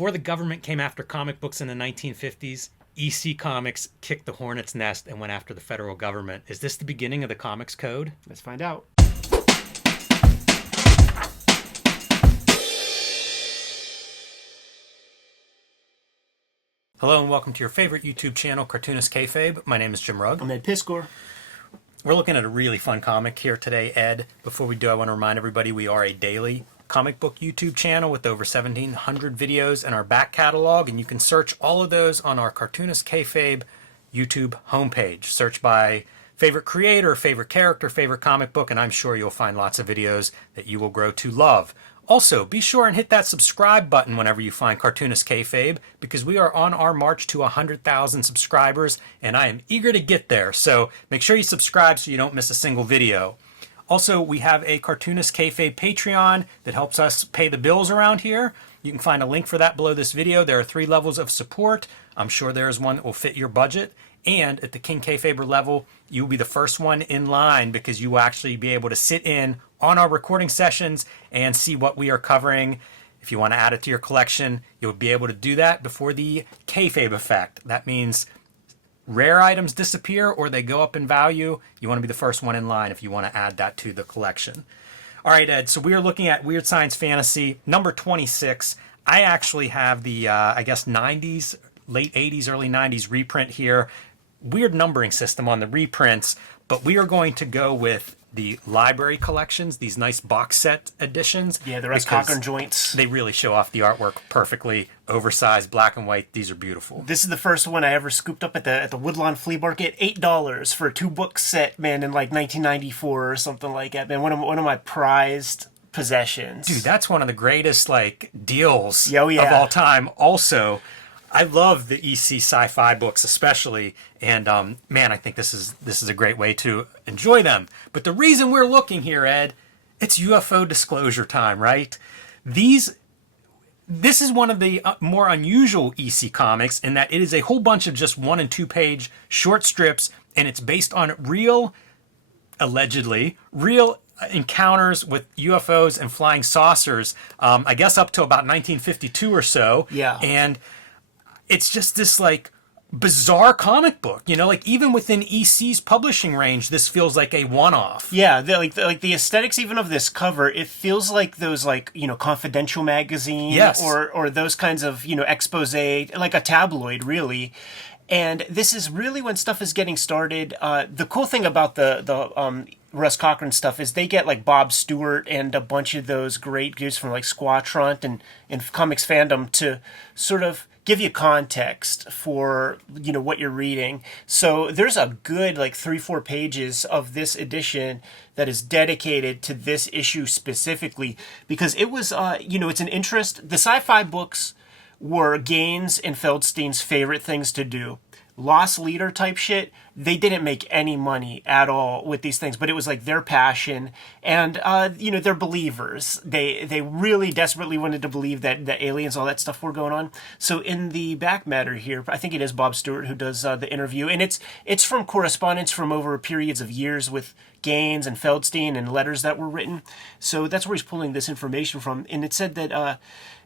Before the government came after comic books in the 1950s, EC Comics kicked the hornet's nest and went after the federal government. Is this the beginning of the Comics Code? Let's find out. Hello and welcome to your favorite YouTube channel, Cartoonist Kayfabe. My name is Jim Rugg. I'm Ed Piskor. We're looking at a really fun comic here today, Ed. Before we do, I want to remind everybody we are a daily comic book YouTube channel with over 1,700 videos in our back catalog, and you can search all of those on our Cartoonist Kayfabe YouTube homepage. Search by favorite creator, favorite character, favorite comic book, and I'm sure you'll find lots of videos that you will grow to love. Also, be sure and hit that subscribe button whenever you find Cartoonist Kayfabe, because we are on our march to 100,000 subscribers, and I am eager to get there. So make sure you subscribe so you don't miss a single video. Also, we have a Cartoonist Kayfabe Patreon that helps us pay the bills around here. You can find a link for that below this video. There are 3 levels of support. I'm sure there is one that will fit your budget. And at the King Kayfaber level, you'll be the first one in line because you will actually be able to sit in on our recording sessions and see what we are covering. If you want to add it to your collection, you'll be able to do that before the Kayfabe effect. That means rare items disappear or they go up in value. You want to be the first one in line if you want to add that to the collection. All right, Ed, so we are looking at Weird Science Fantasy number 26. I actually have the, I guess, 90s, late 80s, early 90s reprint here. Weird numbering system on the reprints, but we are going to go with the library collections, these nice box set editions. Yeah, the Russ Cochran joints. They really show off the artwork perfectly. Oversized, black and white. These are beautiful. This is the first one I ever scooped up at the Woodlawn Flea Market. $8 for a 2-book set, man, in like 1994 or something like that. Man, one of my prized possessions. Dude, that's one of the greatest like deals Oh, yeah. of all time. Also, I love the EC sci-fi books especially, and man, I think this is a great way to enjoy them. But the reason we're looking here, Ed, it's UFO disclosure time, right? This is one of the more unusual EC comics in that it is a whole bunch of just 1- and 2-page short strips, and it's based on allegedly real encounters with UFOs and flying saucers, I guess up to about 1952 or so. Yeah. And it's just this like bizarre comic book, you know, like even within EC's publishing range, this feels like a one-off. Yeah, the aesthetics even of this cover, it feels like those like, you know, Confidential magazine, yes, or those kinds of, you know, expose, like a tabloid really. And this is really when stuff is getting started. The cool thing about the Russ Cochran stuff is they get like Bob Stewart and a bunch of those great dudes from like Squatront and Comics Fandom to sort of give you context for, you know, what you're reading. So there's a good like 3-4 pages of this edition that is dedicated to this issue specifically because it was, you know, it's an interest. The sci-fi books were Gaines and Feldstein's favorite things to do. Lost leader type shit, they didn't make any money at all with these things, but it was like their passion, and you know, they're believers. They really desperately wanted to believe that the aliens, all that stuff were going on. So in the back matter here, I think it is Bob Stewart who does the interview, and it's from correspondence from over periods of years with Gaines and Feldstein and letters that were written. So that's where he's pulling this information from, and it said that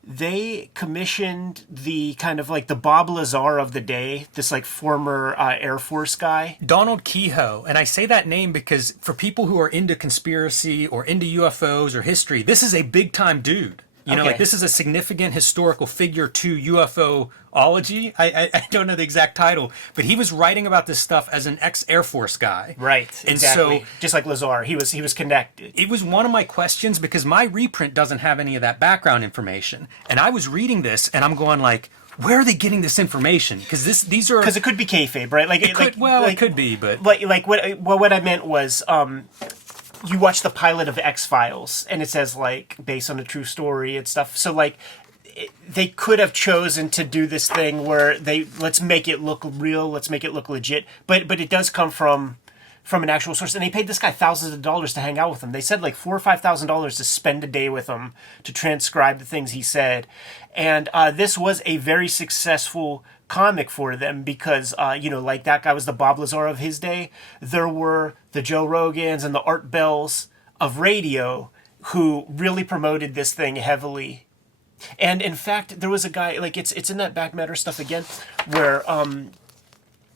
they commissioned the kind of like the Bob Lazar of the day, this like former Air Force guy. Donald Kehoe. And I say that name because for people who are into conspiracy or into UFOs or history, this is a big time dude. You know, Okay. like this is a significant historical figure to UFOology. I don't know the exact title, but he was writing about this stuff as an ex-Air Force guy. Right, And exactly. so just like Lazar, he was connected. it was one of my questions because my reprint doesn't have any of that background information. And I was reading this and I'm going like, where are they getting this information? Because these are... Because it could be kayfabe, right? Like it could, well, it could be, but... Like what I meant was, you watch the pilot of X-Files, and it says, like, based on a true story and stuff. So, like, they could have chosen to do this thing where let's make it look real, let's make it look legit. But it does come from an actual source. And they paid this guy thousands of dollars to hang out with him. They said, like, $4,000 or $5,000 to spend a day with him to transcribe the things he said. And this was a very successful comic for them because, you know, like that guy was the Bob Lazar of his day. There were the Joe Rogans and the Art Bells of radio who really promoted this thing heavily. And in fact, there was a guy, like it's in that back matter stuff again, where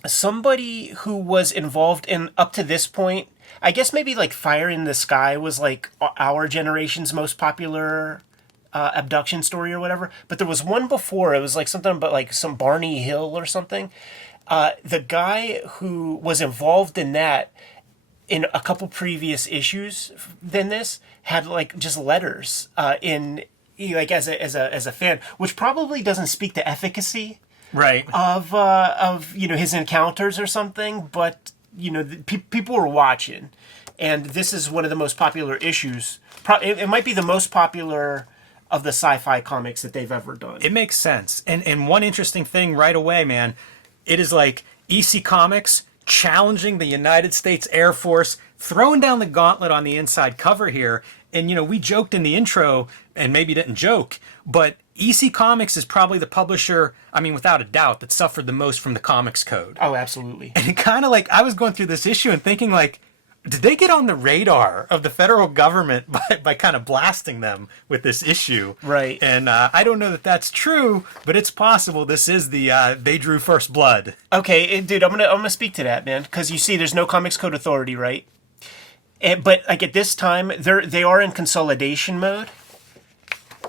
somebody who was involved in, up to this point, I guess maybe like Fire in the Sky was like our generation's most popular abduction story or whatever. But there was one before. It was like something about like some Barney Hill or something. The guy who was involved in that in a couple previous issues than this had like just letters in like as a fan, which probably doesn't speak to efficacy Right. of his encounters or something, but people were watching, and this is one of the most popular issues. It might be the most popular of the sci-fi comics that they've ever done. It makes sense. And one interesting thing right away, man, it is like EC Comics challenging the United States Air Force, throwing down the gauntlet on the inside cover here. And, we joked in the intro, and maybe didn't joke, but EC Comics is probably the publisher, I mean, without a doubt, that suffered the most from the Comics Code. Oh, absolutely. And it kind of like, I was going through this issue and thinking like, did they get on the radar of the federal government by kind of blasting them with this issue? Right. And I don't know that that's true, but it's possible this is the they drew first blood. Okay, dude, I'm gonna speak to that, man, because you see, there's no Comics Code Authority, right? But like at this time, they are in consolidation mode.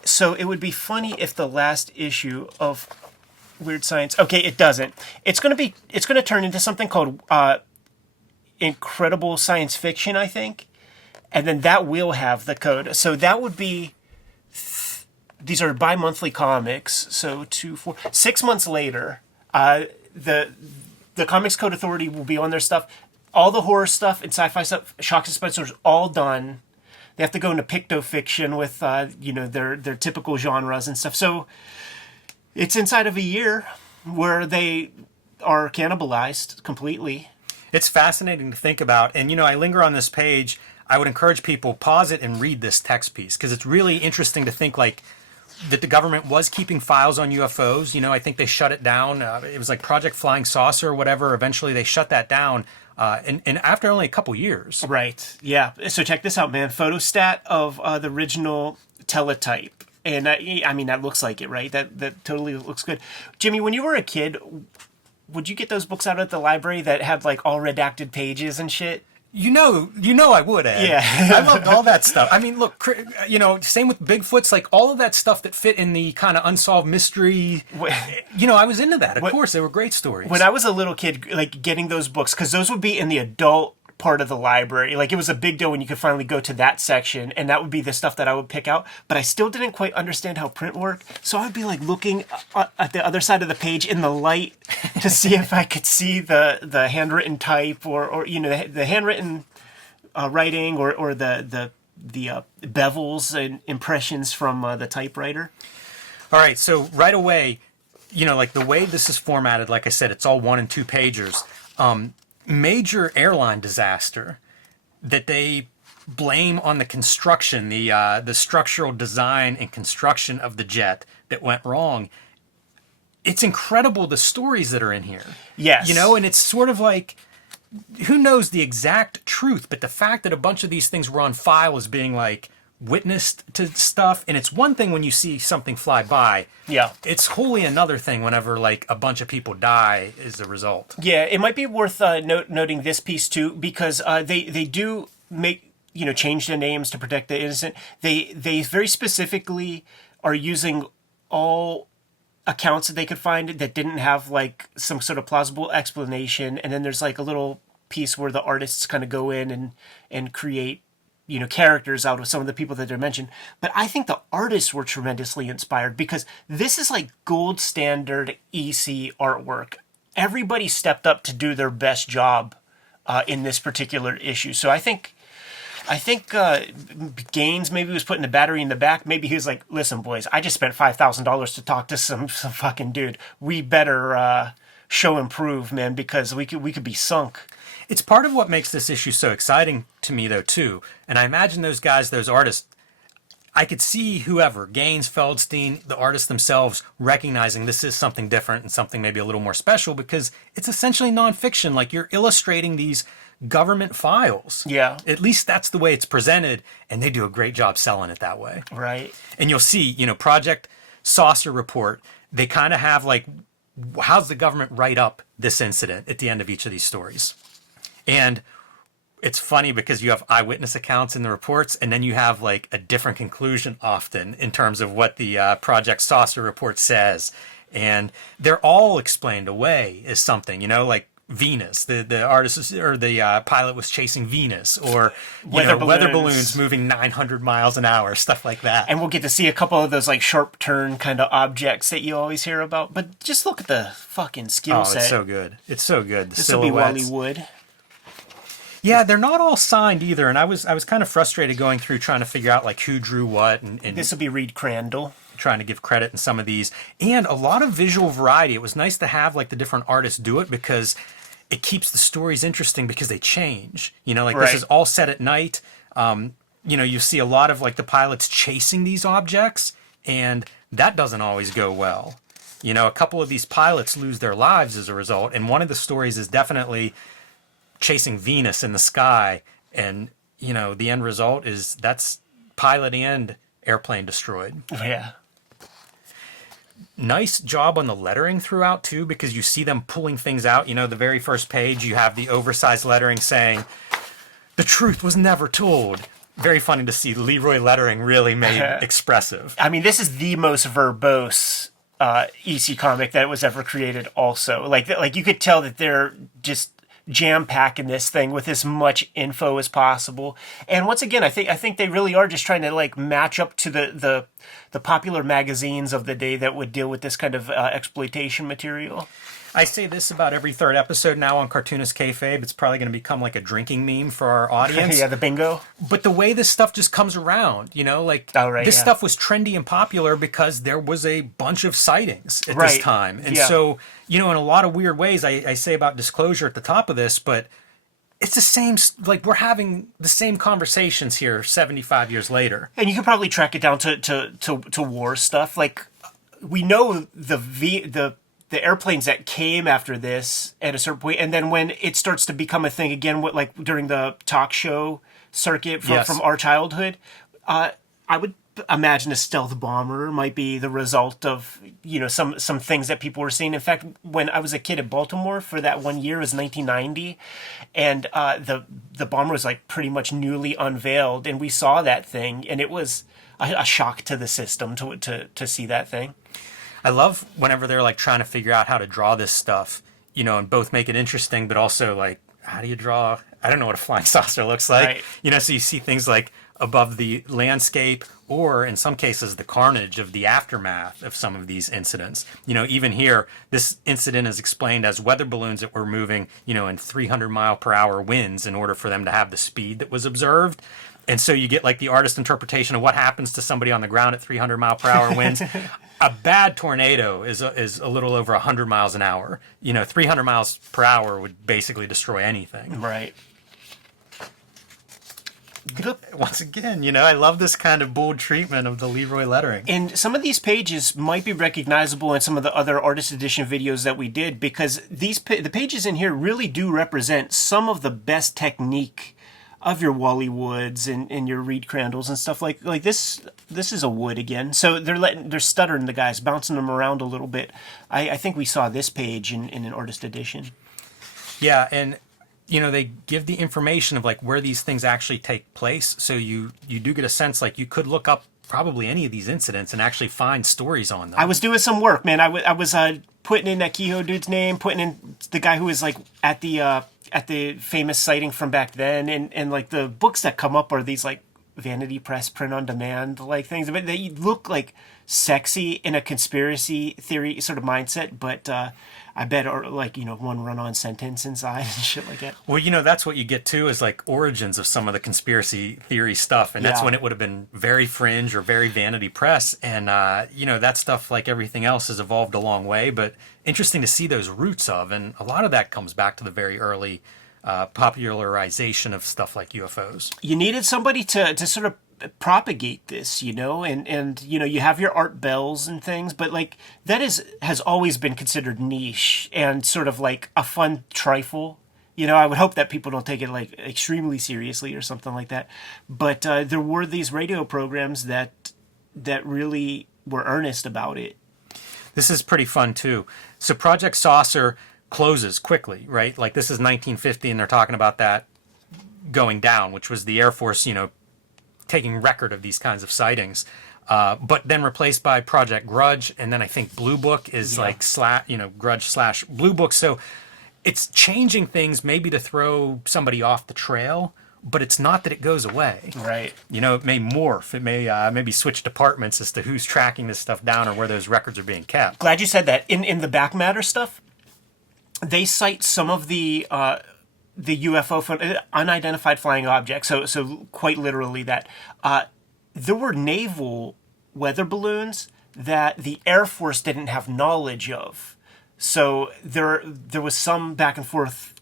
So it would be funny if the last issue of Weird Science. Okay, it doesn't. It's gonna turn into something called Incredible Science Fiction, I think, and then that will have the code. So that would be. These are bi-monthly comics. So 6 months later, the Comics Code Authority will be on their stuff. All the horror stuff and sci-fi stuff, shock suspense, is all done. They have to go into picto-fiction with their typical genres and stuff. So it's inside of a year where they are cannibalized completely. It's fascinating to think about. And, I linger on this page. I would encourage people, pause it and read this text piece, because it's really interesting to think like that the government was keeping files on UFOs. I think they shut it down. It was like Project Flying Saucer or whatever. Eventually they shut that down. And after only a couple years. Right. Yeah. So check this out, man. Photostat of the original teletype. And I mean, that looks like it, right? That totally looks good. Jimmy, when you were a kid, would you get those books out at the library that had like all redacted pages and shit? I would, Ed. Yeah. I loved all that stuff. I mean, look, same with Bigfoot's, like all of that stuff that fit in the kind of unsolved mystery. I was into that. Of course, they were great stories. When I was a little kid, like getting those books, because those would be in the adult part of the library. Like it was a big deal when you could finally go to that section, and that would be the stuff that I would pick out. But I still didn't quite understand how print worked, so I'd be like looking at the other side of the page in the light to see if I could see the handwritten type or the handwritten writing or the bevels and impressions from the typewriter. All right, so right away, like the way this is formatted, like I said, it's all 1 and 2 pagers. Major airline disaster that they blame on the construction, the structural design and construction of the jet that went wrong. It's incredible the stories that are in here. Yes. And it's sort of like, who knows the exact truth, but the fact that a bunch of these things were on file as being like witnessed to stuff, and it's one thing when you see something fly by. Yeah. It's wholly another thing whenever like a bunch of people die as a result. Yeah, it might be worth noting this piece too, because they do make change the names to protect the innocent. They very specifically are using all accounts that they could find that didn't have like some sort of plausible explanation, and then there's like a little piece where the artists kind of go in and create characters out of some of the people that they're mentioned. But I think the artists were tremendously inspired, because this is like gold standard EC artwork. Everybody stepped up to do their best job in this particular issue. So I think Gaines maybe was putting the battery in the back. Maybe he was like, listen, boys, I just spent $5,000 to talk to some fucking dude. We better show and prove, man, because we could be sunk. It's part of what makes this issue so exciting to me, though, too. And I imagine those guys, those artists, I could see whoever, Gaines, Feldstein, the artists themselves, recognizing this is something different and something maybe a little more special, because it's essentially nonfiction. Like, you're illustrating these government files. Yeah. At least that's the way it's presented, and they do a great job selling it that way. Right. And you'll see, Project saucer report, they kind of have like, how's the government write up this incident at the end of each of these stories? And it's funny because you have eyewitness accounts in the reports, and then you have like a different conclusion often in terms of what the Project Saucer report says. And they're all explained away as something, like Venus, the artist or the pilot was chasing Venus, or weather balloons moving 900 miles an hour, stuff like that. And we'll get to see a couple of those like sharp turn kind of objects that you always hear about. But just look at the fucking skill set. It's so good. It's so good. This will be Wally Wood. Yeah, they're not all signed either, and I was kind of frustrated going through trying to figure out like who drew what, and this will be Reed Crandall. Trying to give credit in some of these, and a lot of visual variety. It was nice to have like the different artists do it because it keeps the stories interesting because they change. This is all set at night. You see a lot of like the pilots chasing these objects, and that doesn't always go well. A couple of these pilots lose their lives as a result, and one of the stories is definitely chasing Venus in the sky, and the end result is that's pilot and airplane destroyed. Yeah. Nice job on the lettering throughout too, because you see them pulling things out. The very first page you have the oversized lettering saying the truth was never told. Very funny to see Leroy lettering really made expressive. I mean, this is the most verbose EC comic that was ever created also. Like you could tell that they're just jam-packing this thing with as much info as possible. And once again, I think they really are just trying to like match up to the popular magazines of the day that would deal with this kind of exploitation material. I say this about every third episode now on Cartoonist Kayfabe. It's probably going to become like a drinking meme for our audience. Yeah, the bingo. But the way this stuff just comes around, this stuff was trendy and popular because there was a bunch of sightings at this time. And so, in a lot of weird ways, I say about disclosure at the top of this, but it's the same, like we're having the same conversations here 75 years later. And you could probably track it down to war stuff. Like we know the airplanes that came after this at a certain point, and then when it starts to become a thing again, like during the talk show circuit from our childhood, I would imagine a stealth bomber might be the result of some things that people were seeing. In fact, when I was a kid in Baltimore for that 1 year, it was 1990, and the bomber was like pretty much newly unveiled, and we saw that thing, and it was a shock to the system to see that thing. I love whenever they're like trying to figure out how to draw this stuff, and both make it interesting, but also like, how do you draw? I don't know what a flying saucer looks like. Right. So you see things like above the landscape, or in some cases, the carnage of the aftermath of some of these incidents. Even here, this incident is explained as weather balloons that were moving, in 300 mile per hour winds in order for them to have the speed that was observed. And so you get like the artist interpretation of what happens to somebody on the ground at 300 mile per hour winds. A bad tornado is a little over 100 miles an hour. 300 miles per hour would basically destroy anything. Right. Once again, I love this kind of bold treatment of the Leroy lettering. And some of these pages might be recognizable in some of the other artist edition videos that we did, because the pages in here really do represent some of the best technique of your Wally Woods and your Reed Crandalls and stuff like this. This is a wood again, so they're stuttering the guys, bouncing them around a little bit. I think we saw this page in an artist edition. Yeah, and they give the information of like where these things actually take place, so you do get a sense like you could look up probably any of these incidents and actually find stories on them. I was doing some work, man. I was putting in that Kehoe dude's name, putting in the guy who was like at the famous sighting from back then, and like the books that come up are these like Vanity Press print on demand like things, but they look like sexy in a conspiracy theory sort of mindset, but I bet or like one run-on sentence inside and shit like that. Well, that's what you get too, is like origins of some of the conspiracy theory stuff, and that's when it would have been very fringe or very Vanity Press, and that stuff, like everything else, has evolved a long way, but interesting to see those roots of, and a lot of that comes back to the very early popularization of stuff like UFOs. You needed somebody to sort of propagate this, and you have your Art Bells and things, but like that has always been considered niche and sort of like a fun trifle. I would hope that people don't take it like extremely seriously or something like that. But there were these radio programs that really were earnest about it. This is pretty fun too. So Project Saucer closes quickly, right? Like this is 1950 and they're talking about that going down, which was the Air Force, taking record of these kinds of sightings. But then replaced by Project Grudge, and then I think Blue Book is Grudge / Blue Book. So it's changing things maybe to throw somebody off the trail, but it's not that it goes away. Right. It may morph. It may maybe switch departments as to who's tracking this stuff down or where those records are being kept. Glad you said that. In the back matter stuff, they cite some of the UFO unidentified flying objects. So quite literally that there were naval weather balloons that the Air Force didn't have knowledge of. So there was some back and forth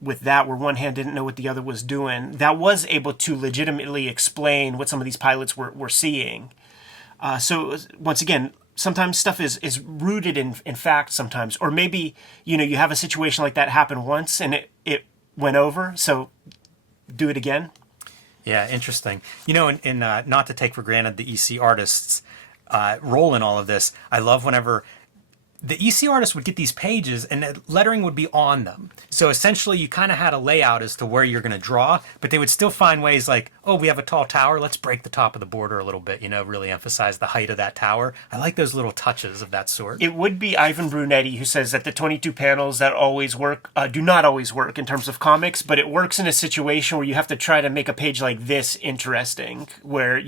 with that, where one hand didn't know what the other was doing. That was able to legitimately explain what some of these pilots were seeing. So once again, sometimes stuff is rooted in fact sometimes. Or maybe, you have a situation like that happen once and it went over, so do it again. Yeah, interesting. And not to take for granted the EC artists' role in all of this, I love whenever the EC artist would get these pages and the lettering would be on them. So essentially you kind of had a layout as to where you're going to draw, but they would still find ways like, oh, we have a tall tower, let's break the top of the border a little bit, really emphasize the height of that tower. I like those little touches of that sort. It would be Ivan Brunetti who says that the 22 panels that always work do not always work in terms of comics, but it works in a situation where you have to try to make a page like this interesting, where,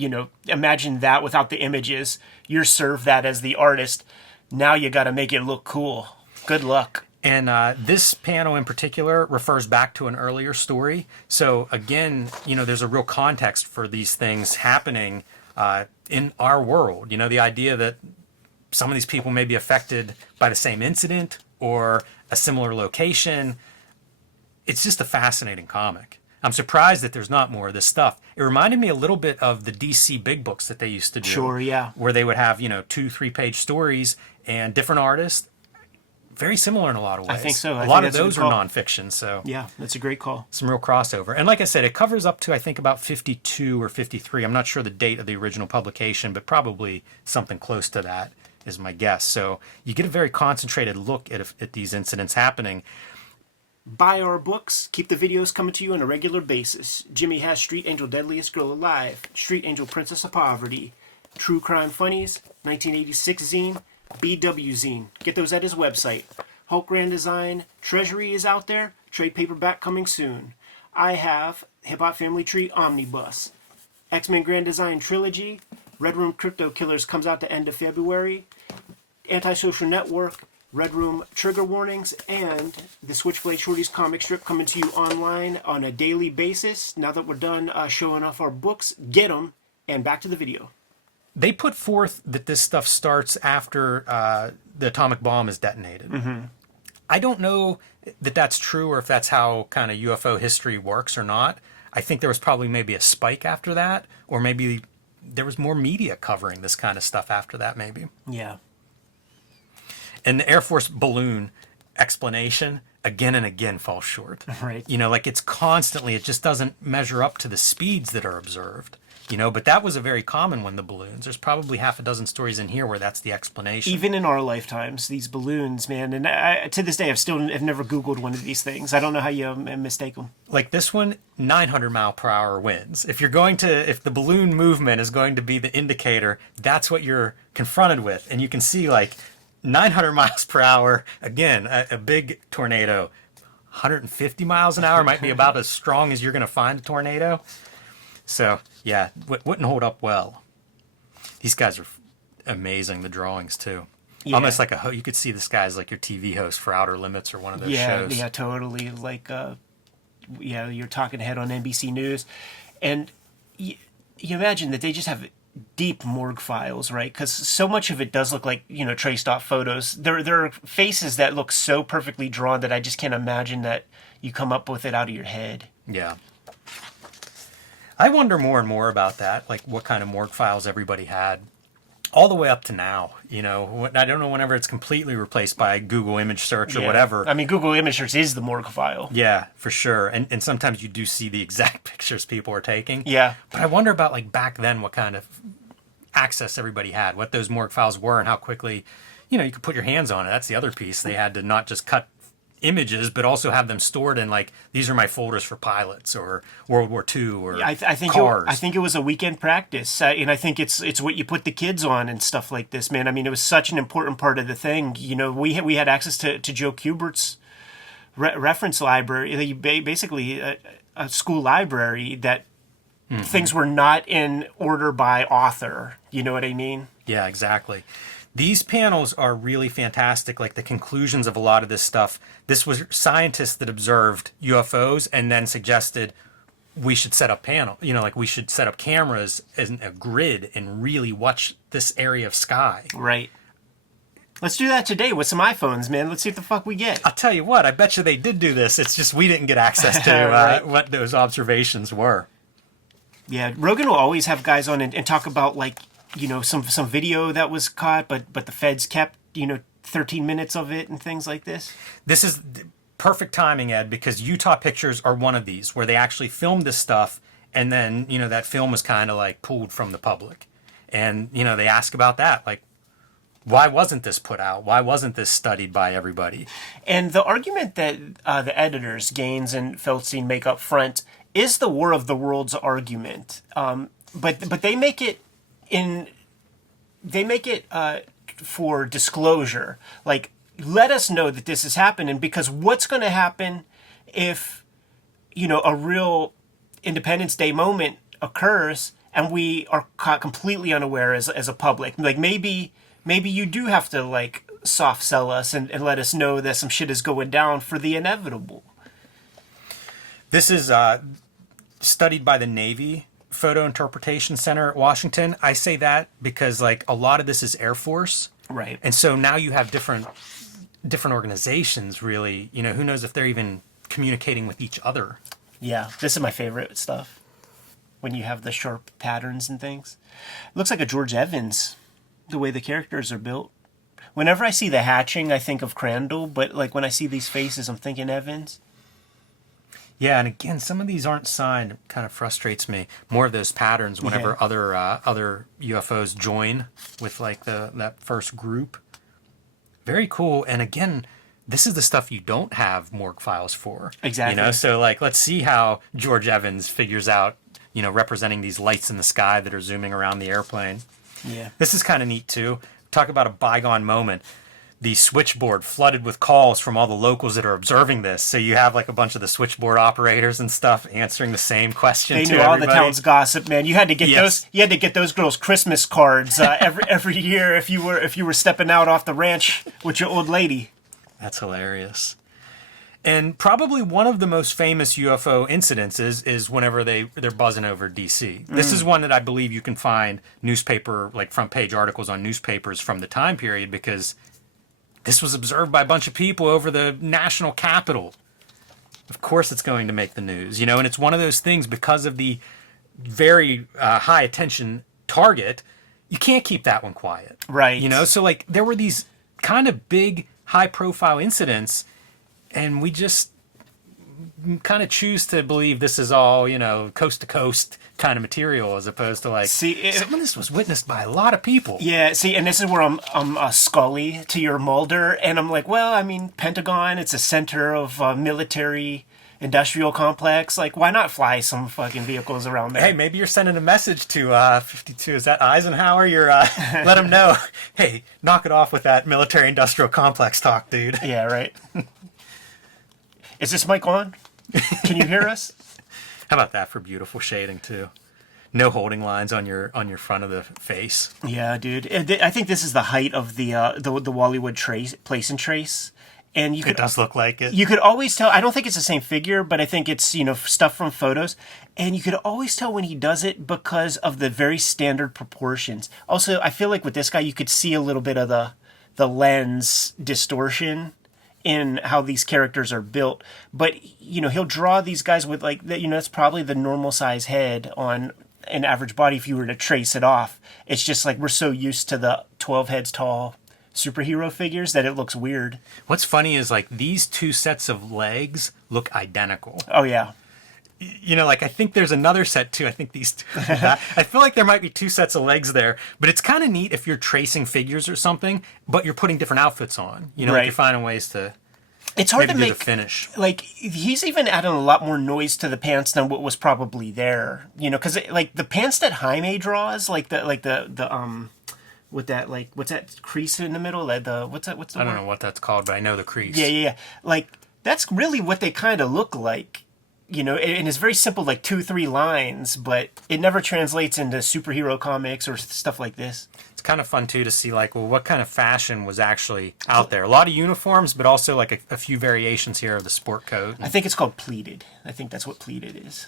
imagine that without the images. You're served that as the artist. Now you got to make it look cool. Good luck. And this panel in particular refers back to an earlier story. So again, there's a real context for these things happening in our world. The idea that some of these people may be affected by the same incident or a similar location. It's just a fascinating comic. I'm surprised that there's not more of this stuff. It reminded me a little bit of the DC big books that they used to do. Sure, yeah. Where they would have, 2-3 page stories and different artists. Very similar in a lot of ways. I think so. A lot of those are nonfiction. So yeah, that's a great call. Some real crossover. And like I said, it covers up to, I think, about 52 or 53. I'm not sure the date of the original publication, but probably something close to that is my guess. So you get a very concentrated look at these incidents happening. Buy our books. Keep the videos coming to you on a regular basis. Jimmy has Street Angel Deadliest Girl Alive, Street Angel Princess of Poverty, True Crime Funnies, 1986 zine, BW zine. Get those at his website. Hulk Grand Design, Treasury is out there. Trade paperback coming soon. I have Hip Hop Family Tree Omnibus. X-Men Grand Design Trilogy. Red Room Crypto Killers comes out the end of February. Antisocial Network. Red Room Trigger Warnings, and the Switchblade Shorties comic strip coming to you online on a daily basis. Now that we're done showing off our books, get them, and back to the video. They put forth that this stuff starts after the atomic bomb is detonated. Mm-hmm. I don't know that that's true or if that's how kind of UFO history works or not. I think there was probably maybe a spike after that, or maybe there was more media covering this kind of stuff after that, maybe. Yeah. And the Air Force balloon explanation again and again falls short. Right. It's constantly, it just doesn't measure up to the speeds that are observed. But that was a very common one, the balloons. There's probably half a dozen stories in here where that's the explanation. Even in our lifetimes, these balloons, man, and to this day, I've never Googled one of these things. I don't know how you mistake them. Like this one, 900 mile per hour winds. If the balloon movement is going to be the indicator, that's what you're confronted with. And you can see 900 miles per hour, again, a big tornado. 150 miles an hour might be about as strong as you're going to find a tornado. So, yeah, wouldn't hold up well. These guys are amazing, the drawings, too. Yeah. Almost like you could see this guy's like your TV host for Outer Limits or one of those shows. Yeah, totally. You're talking head on NBC News. And you imagine that they just have deep morgue files, right? Because so much of it does look like, traced off photos. There are faces that look so perfectly drawn that I just can't imagine that you come up with it out of your head. Yeah. I wonder more and more about that, like what kind of morgue files everybody had, all the way up to now. I don't know whenever it's completely replaced by Google image search or whatever. I mean, Google image search is the morgue file. Yeah, for sure. And sometimes you do see the exact pictures people are taking. Yeah. But I wonder about back then what kind of access everybody had, what those morgue files were, and how quickly, you could put your hands on it. That's the other piece. They had to not just cut images, but also have them stored in, like, these are my folders for pilots or World War II or I think cars. I think it was a weekend practice, and I think it's what you put the kids on and stuff like this, man. I mean, it was such an important part of the thing. We had access to Joe Kubert's reference library, basically a school library that things were not in order by author. You know what I mean? Yeah, exactly. These panels are really fantastic, like the conclusions of a lot of this stuff. This was scientists that observed UFOs and then suggested we should set up like we should set up cameras in a grid and really watch this area of sky. Right. Let's do that today with some iPhones, man. Let's see what the fuck we get. I'll tell you what, I bet you they did do this. It's just we didn't get access to Right. what those observations were. Yeah, Rogan will always have guys on and talk about, like, some video that was caught, but the feds kept 13 minutes of it and things like this. This is perfect timing, Ed, because Utah Pictures are one of these where they actually filmed this stuff, and then that film was kind of like pulled from the public, and they ask about that, like, why wasn't this put out? Why wasn't this studied by everybody? And the argument that the editors Gaines and Feldstein make up front is the War of the Worlds argument, but they make it for disclosure, like, let us know that this is happening, because what's going to happen if a real Independence Day moment occurs and we are caught completely unaware as a public? Like, maybe you do have to, like, soft sell us and let us know that some shit is going down for the inevitable. This is studied by the Navy Photo Interpretation Center at Washington. I say that because, like, a lot of this is Air Force. Right. And so now you have different organizations, really. Who knows if they're even communicating with each other. Yeah, this is my favorite stuff. When you have the sharp patterns and things. It looks like a George Evans, the way the characters are built. Whenever I see the hatching, I think of Crandall, but, like, when I see these faces, I'm thinking Evans. Yeah, and again, some of these aren't signed. It kind of frustrates me. More of those patterns whenever other UFOs join with, like, that first group. Very cool. And again, this is the stuff you don't have morgue files for. Exactly. So, like, let's see how George Evans figures out, representing these lights in the sky that are zooming around the airplane. Yeah. This is kind of neat too. Talk about a bygone moment. The switchboard flooded with calls from all the locals that are observing this. So you have, like, a bunch of the switchboard operators and stuff answering the same question. They to knew all everybody. the town's gossip, man. You had to get Yes. those. You had to get those girls Christmas cards every year if you were stepping out off the ranch with your old lady. That's hilarious. And probably one of the most famous UFO incidents is whenever they're buzzing over DC. This is one that I believe you can find newspaper, like, front page articles on newspapers from the time period, because this was observed by a bunch of people over the national capital. Of course it's going to make the news, and it's one of those things, because of the very high attention target, you can't keep that one quiet. Right. So, like, there were these kind of big, high profile incidents, and we just kind of choose to believe this is all, coast to coast kind of material, as opposed to, like, some of this was witnessed by a lot of people. Yeah, see, and this is where I'm Scully to your Mulder, and I'm like, well, I mean, Pentagon, it's a center of military industrial complex. Like, why not fly some fucking vehicles around there? Hey, maybe you're sending a message to 52. Is that Eisenhower? You're let him know, hey, knock it off with that military industrial complex talk, dude. Yeah, right. Is this mic on? Can you hear us? How about that for beautiful shading too? No holding lines on your front of the face. Yeah, dude. I think this is the height of the Wallywood place and trace, and It does look like it. You could always tell. I don't think it's the same figure, but I think it's stuff from photos, and you could always tell when he does it because of the very standard proportions. Also, I feel like with this guy, you could see a little bit of the lens distortion in how these characters are built, but he'll draw these guys with, like, that's probably the normal size head on an average body if you were to trace it off. It's just like we're so used to the 12 heads tall superhero figures that it looks weird. What's funny is, like, these two sets of legs look identical. Oh yeah. you know, like I think there's another set too. I think these two. I feel like there might be two sets of legs there, but it's kind of neat if you're tracing figures or something, but you're putting different outfits on. You know, like Right. you're finding ways to It's hard maybe to do make the finish. like he's even adding a lot more noise to the pants than what was probably there. You know, because like the pants that Jaime draws, like the with that like what's that crease in the middle? What's the I don't word? know what that's called, but I know the crease. Yeah. Like that's really what they kind of look like. You know, and it's very simple, like 2-3 lines, but it never translates into superhero comics or stuff like this. It's kind of fun too to see like, well, what kind of fashion was actually out there. A lot of uniforms, but also like a few variations here of the sport coat. I think it's called pleated. I think that's what pleated is.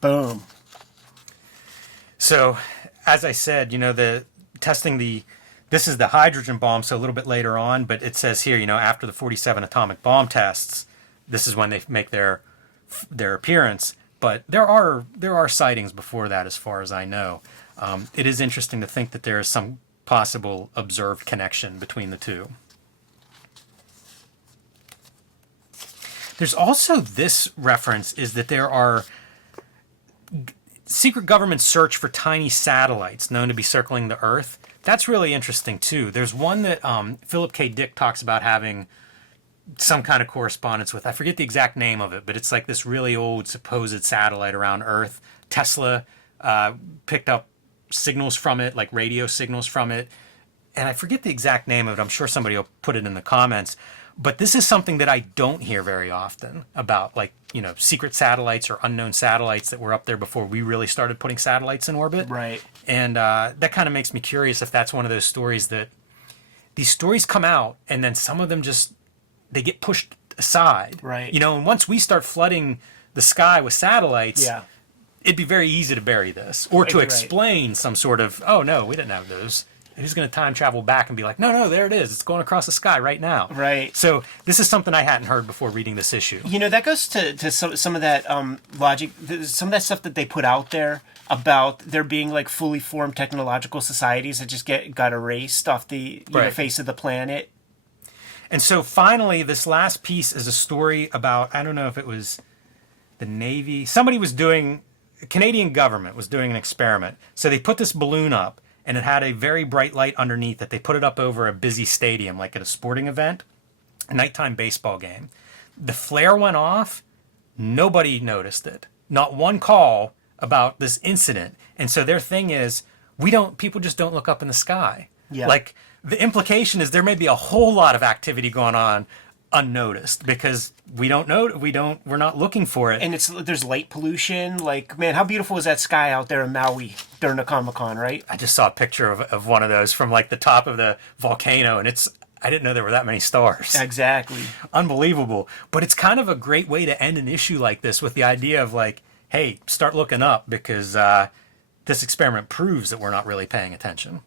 Boom. So, as I said, you know, this is the hydrogen bomb, so a little bit later on, but it says here, you know, after the 47 atomic bomb tests, this is when they make their appearance. But there are sightings before that, as far as I know. It is interesting to think that there is some possible observed connection between the two. There's also this reference is that there are secret government search for tiny satellites known to be circling the Earth. That's really interesting too. There's one that Philip K. Dick talks about having some kind of correspondence with. I forget the exact name of it, but it's like this really old supposed satellite around Earth. Tesla picked up signals from it, like radio signals from it. And I forget the exact name of it. I'm sure somebody will put it in the comments. But this is something that I don't hear very often about, like, you know, secret satellites or unknown satellites that were up there before we really started putting satellites in orbit. Right. And that kind of makes me curious if that's one of those stories that these stories come out and then some of them just, they get pushed aside. Right. You know, and once we start flooding the sky with satellites, Yeah. it'd be very easy to bury this or to Right. explain some sort of, oh, no, we didn't have those. Who's going to time travel back and be like, no, there it is. It's going across the sky right now. Right. So this is something I hadn't heard before reading this issue. You know, that goes to some of that logic, some of that stuff that they put out there about there being like fully formed technological societies that just got erased off the Right. face of the planet. And so finally, this last piece is a story about, I don't know if it was the Navy. Somebody was doing, Canadian government was doing an experiment. So they put this balloon up and it had a very bright light underneath it. They put it up over a busy stadium, like at a sporting event, a nighttime baseball game. The flare went off. Nobody noticed it. Not one call about this incident. And so their thing is, people just don't look up in the sky. Yeah. Like the implication is there may be a whole lot of activity going on unnoticed because we're not looking for it. And there's light pollution. Like, man, how beautiful is that sky out there in Maui during the Comic-Con, right? I just saw a picture of one of those from like the top of the volcano, and I didn't know there were that many stars. Exactly. Unbelievable. But it's kind of a great way to end an issue like this with the idea of like, hey, start looking up because this experiment proves that we're not really paying attention.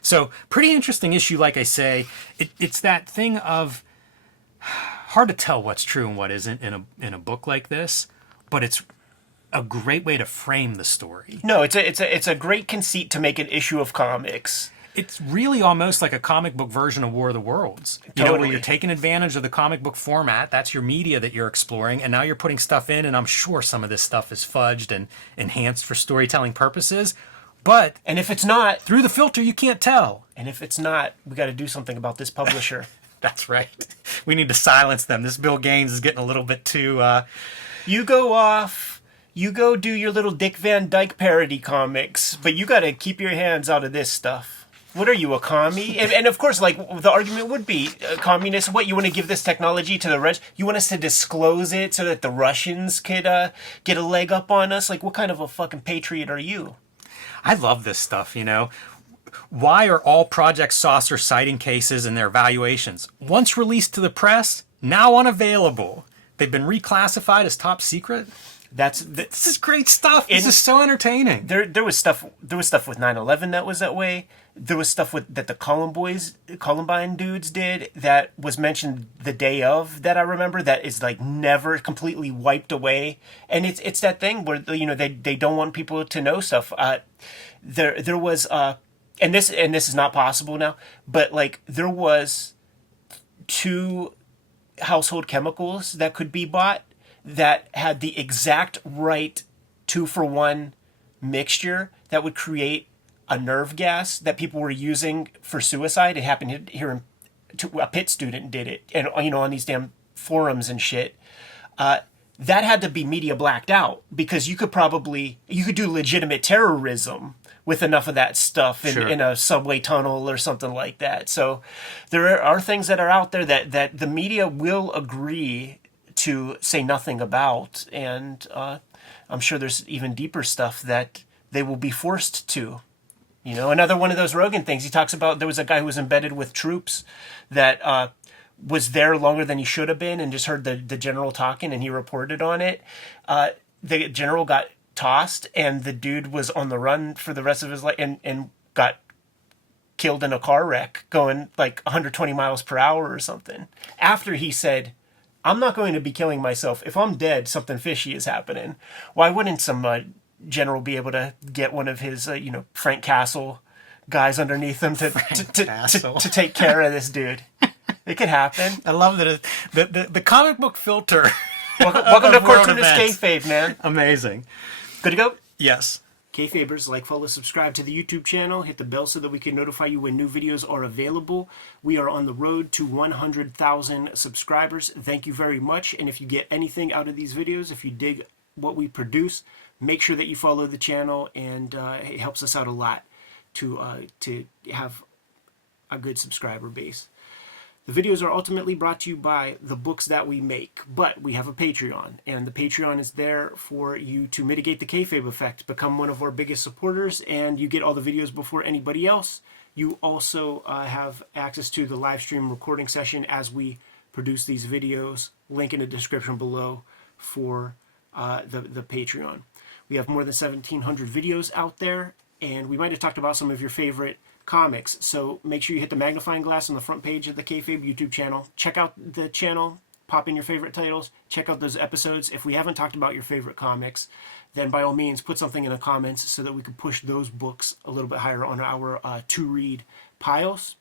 So pretty interesting issue, like I say. It's that thing of hard to tell what's true and what isn't in a book like this, but it's a great way to frame the story. No, it's a great conceit to make an issue of comics. It's really almost like a comic book version of War of the Worlds. You know, where Totally. you're taking advantage of the comic book format. That's your media that you're exploring, and now you're putting stuff in, and I'm sure some of this stuff is fudged and enhanced for storytelling purposes. But And if it's not, through the filter, you can't tell. we got to do something about this publisher. That's right. We need to silence them. This Bill Gaines is getting a little bit too... You go off, you go do your little Dick Van Dyke parody comics, but you got to keep your hands out of this stuff. What are you, a commie? And of course, like, the argument would be, communist, what, you want to give this technology to the Russians? You want us to disclose it so that the Russians could get a leg up on us? Like, what kind of a fucking patriot are you? I love this stuff, you know. Why are all Project Saucer sighting cases and their evaluations, once released to the press, now unavailable? They've been reclassified as top secret? This is great stuff. This is so entertaining. There was stuff with 9/11 that was that way. There was stuff that the Columbine dudes did that was mentioned the day of that I remember that is like never completely wiped away. And it's that thing where, you know, they don't want people to know stuff. There was and this is not possible now, but like there was 2 household chemicals that could be bought that had the exact right 2-for-1 mixture that would create a nerve gas that people were using for suicide. It happened here in a Pitt student did it, and on these damn forums and shit. That had to be media blacked out, because you could do legitimate terrorism with enough of that stuff in a subway tunnel or something like that. So there are things that are out there that the media will agree to say nothing about, and I'm sure there's even deeper stuff that they will be forced to. Another one of those Rogan things, he talks about there was a guy who was embedded with troops that was there longer than he should have been and just heard the general talking, and he reported on it. The general got tossed, and the dude was on the run for the rest of his life and got killed in a car wreck going like 120 miles per hour or something. After he said, I'm not going to be killing myself. If I'm dead, something fishy is happening. Why wouldn't some general be able to get one of his, Frank Castle guys underneath him to take care of this dude? It could happen. I love that the comic book filter. Welcome to Cartoonist Kayfabe, man. Amazing. Good to go? Yes. Kayfabers, like, follow, subscribe to the YouTube channel. Hit the bell so that we can notify you when new videos are available. We are on the road to 100,000 subscribers. Thank you very much. And if you get anything out of these videos, if you dig what we produce, make sure that you follow the channel, and it helps us out a lot to have a good subscriber base. The videos are ultimately brought to you by the books that we make, but we have a Patreon, and the Patreon is there for you to mitigate the kayfabe effect. Become one of our biggest supporters, and you get all the videos before anybody else. You also have access to the live stream recording session as we produce these videos. Link in the description below for the Patreon. We have more than 1,700 videos out there, and we might have talked about some of your favorite comics, so make sure you hit the magnifying glass on the front page of the Kayfabe YouTube channel. Check out the channel, pop in your favorite titles, check out those episodes. If we haven't talked about your favorite comics, then by all means put something in the comments so that we can push those books a little bit higher on our to-read piles.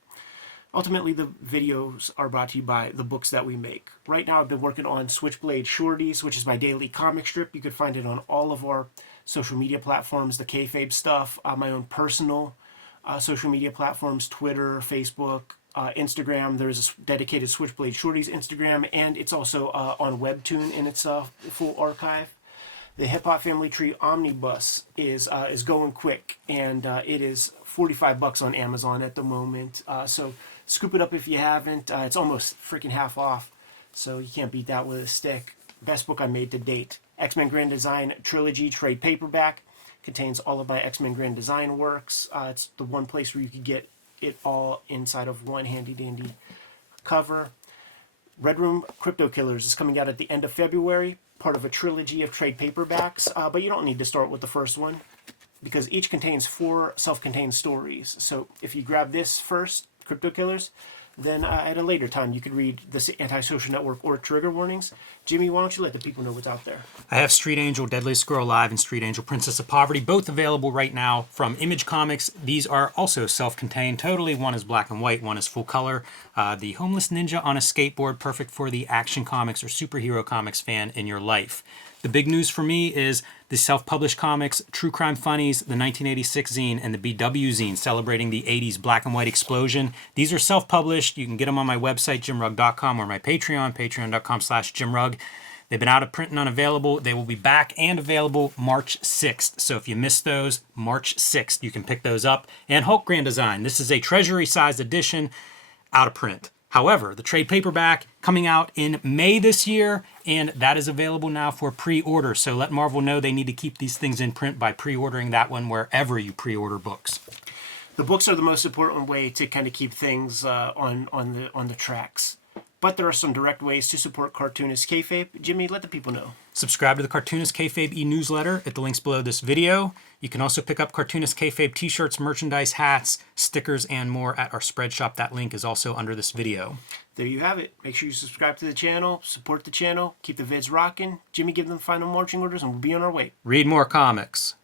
Ultimately, the videos are brought to you by the books that we make. Right now, I've been working on Switchblade Shorties, which is my daily comic strip. You can find it on all of our social media platforms, the Kayfabe stuff, my own personal social media platforms, Twitter, Facebook, Instagram. There's a dedicated Switchblade Shorties Instagram, and it's also on Webtoon in its full archive. The Hip Hop Family Tree Omnibus is going quick, and it is $45 on Amazon at the moment. So scoop it up if you haven't. It's almost freaking half off, so you can't beat that with a stick. Best book I made to date. X-Men Grand Design Trilogy trade paperback. Contains all of my X-Men Grand Design works. It's the one place where you could get it all inside of one handy-dandy cover. Red Room Crypto Killers is coming out at the end of February, part of a trilogy of trade paperbacks, but you don't need to start with the first one, because each contains 4 self-contained stories. So if you grab this first, Crypto Killers, then at a later time you could read the Antisocial Network or Trigger Warnings. Jimmy, why don't you let the people know what's out there? I have Street Angel, Deadliest Girl Alive, and Street Angel, Princess of Poverty, both available right now from Image Comics. These are also self-contained totally. One is black and white, one is full color. The Homeless Ninja on a Skateboard, perfect for the action comics or superhero comics fan in your life. The big news for me is the self-published comics, True Crime Funnies, the 1986 zine, and the BW zine, celebrating the 80s black and white explosion. These are self-published. You can get them on my website, jimrugg.com, or my Patreon, patreon.com/jimrugg. They've been out of print and unavailable. They will be back and available March 6th. So if you missed those, March 6th, you can pick those up. And Hulk Grand Design. This is a treasury-sized edition, out of print. However, the trade paperback coming out in May this year, and that is available now for pre-order. So let Marvel know they need to keep these things in print by pre-ordering that one wherever you pre-order books. The books are the most important way to kind of keep things on the tracks. But there are some direct ways to support Cartoonist Kayfabe. Jimmy, let the people know. Subscribe to the Cartoonist Kayfabe e-newsletter at the links below this video. You can also pick up Cartoonist Kayfabe t-shirts, merchandise, hats, stickers, and more at our spread shop. That link is also under this video. There you have it. Make sure you subscribe to the channel, support the channel, keep the vids rocking. Jimmy, give them final marching orders, and we'll be on our way. Read more comics.